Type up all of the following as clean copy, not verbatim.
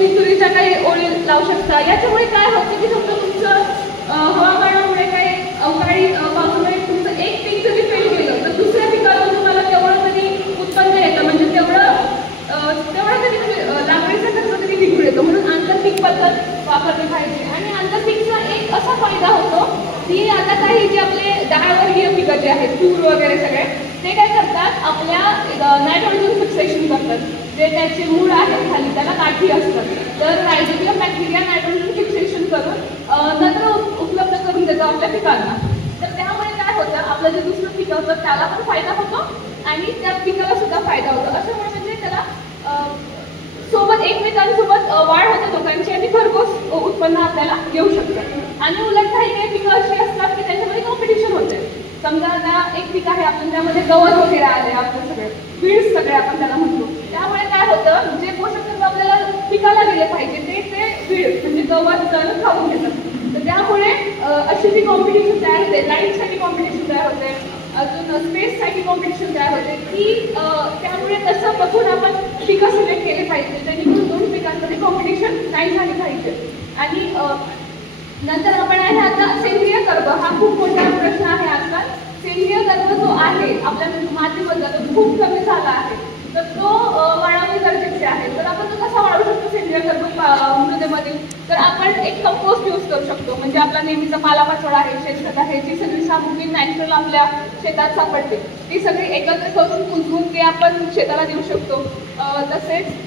तुम्ही तुरीच्या काही ओळी लावू शकता. याच्यामुळे काय होतं की समजा तुमचं हवामानामुळे काही अवकाळी पावसामुळे तुमचं एक पीक जरी फेल गेलं तर दुसऱ्या पिकातून तुम्हाला तेवढं तरी उत्पन्न येतं, म्हणजे तेवढं तरी लागवडीचा खर्च तरी निघून येतो. म्हणून आंतरपीक पद्धत वापरली पाहिजे. आणि आंतरपीकचा एक असा फायदा होतो की आता काही जे आपले डाळवर्गीय पिकं जे आहेत, तूर वगैरे सगळे, ते काय करतात, आपल्या नायट्रोजन फिक्सेशन करतात. जे त्याचे मूळ आहेत खाली त्याला गाठी असतात, तर रायझोबियम बॅक्टेरिया नायट्रोजन फिक्सेशन करून नत्र उपलब्ध करून देतो आपल्या पिकांना. तर त्यामुळे काय होतं, आपलं जे दुसरं पीक होतं त्याला पण फायदा होतो आणि त्या पिकाला सुद्धा फायदा होतो. अशामुळे म्हणजे त्याला सोबत एकमेकांसोबत वाढ होते लोकांची आणि भरघोस उत्पन्न आपल्याला घेऊ शकतात. आणि उलट काही काही पिकं अशी असतात की त्याच्यामध्ये कॉम्पिटिशन होते. समजा आता एक पीक आहे, आपण त्यामध्ये गवत वगैरे आले, आपलं सगळे वीड्स सगळे आपण त्याला म्हणतो. त्यामुळे काय होतं, जे पोषक तत्व आपल्याला पिकाला दिले पाहिजे ते वीड म्हणजे गवत खाऊन घेतात. तर त्यामुळे अशी जी कॉम्पिटिशन तयार होते, लाईटसाठी कॉम्पिटिशन तयार होते, अजून स्पेससाठी कॉम्पिटिशन तयार होते, की त्यामुळे तसं बघून आपण पिकं सिलेक्ट केले पाहिजे, जेणेकरून दोन पिकांमध्ये कॉम्पिटिशन नाही झाली पाहिजे. आणि नंतर आपण आहे आता सेंद्रिय कर्ब, हा खूप मोठा प्रश्न आहे आजकाल. सेंद्रिय कर्ब जो आहे आपल्या मातीमधला तो खूप कमी झाला आहे, तर तो वाढवणे गरजेचे आहे. तर आपण तो कसा वाढवू शकतो सेंद्रिय कर्ब मृदेमध्ये? तर आपण एक कंपोस्ट यूज करू शकतो, म्हणजे आपला नेहमीचा पालापाचोळा आहे, शेणखत आहे, जी सगळी सामुग्री नॅचरल आपल्या शेतात सापडते ती सगळी एकत्र करून कुजवून ते आपण शेताला देऊ शकतो. तसेच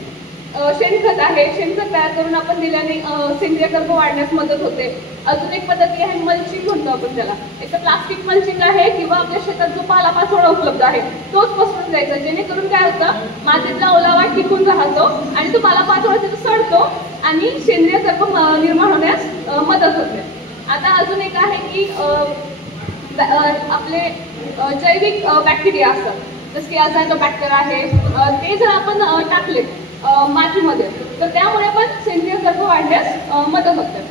शेणखत आहे, शेणखत तयार करून आपण दिल्याने सेंद्रिय कर्ब वाढण्यास मदत होते. अजून एक पद्धती आहे मल्चिंग म्हणतो आपण त्याला. एक तर प्लास्टिक मल्चिंग आहे किंवा आपल्या शेतात जो पालापाचोळा उपलब्ध आहे तोच पसरून द्यायचा, जेणेकरून काय होतं, मातीतला ओलावा टिकून राहतो आणि तो पालापाचोळा तिथं सडतो आणि सेंद्रिय कर्ब निर्माण होण्यास मदत होते. आता अजून एक आहे की आपले जैविक बॅक्टेरिया असतात, जसं की अझायटोबॅक्टर आहे, ते जर आपण टाकले मातीमध्ये तर त्यामुळे पण सेंद्रिय कर्ब वाढण्यास मदत होते.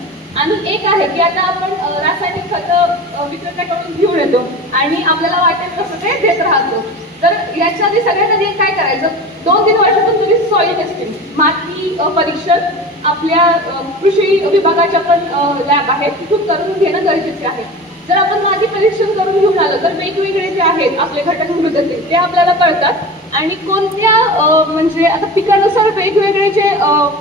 आणि एक आहे की आता आपण रासायनिक खतं विक्रेत्याकडून घेऊन येतो आणि आपल्याला वाटेल तसं ते देत राहतो. तर याच्या आधी सगळ्यात आधी काय करायचं, 2-3 वर्षातून तुम्ही सॉइल टेस्टिंग, माती परीक्षण आपल्या कृषी विभागाच्या पण लॅब आहेत तिथून करून घेणं गरजेचे आहे. जर आपण माती परीक्षण करून घेऊन आलो तर वेगवेगळे जे आहेत आपले घटक मृदेतील ते आपल्याला कळतात आणि कोणत्या म्हणजे आता पिकानुसार वेगवेगळे जे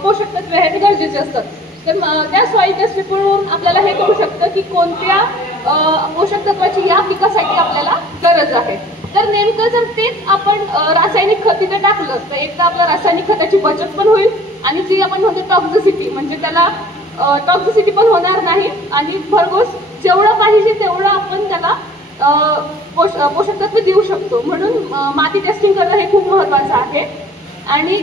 पोषक तत्वे आहेत ते गरजेचे असतात. तर त्या सॉइल टेस्ट रिपोर्टवरून आपल्याला हे कळू शकतं की कोणत्या पोषक तत्वाची या पिकासाठी आपल्याला गरज आहे. तर नेमकं जर तेच आपण रासायनिक खत तिथे टाकलं तर एक तर आपल्या रासायनिक खताची बचत पण होईल आणि जी आपण म्हणतो टॉक्झिसिटी, म्हणजे त्याला टॉक्झिसिटी पण होणार नाही आणि भरघोस जेवढं पाहिजे तेवढं आपण त्याला पोषक तत्व देऊ शकतो. म्हणून माती टेस्टिंग करणं हे खूप महत्त्वाचं आहे. आणि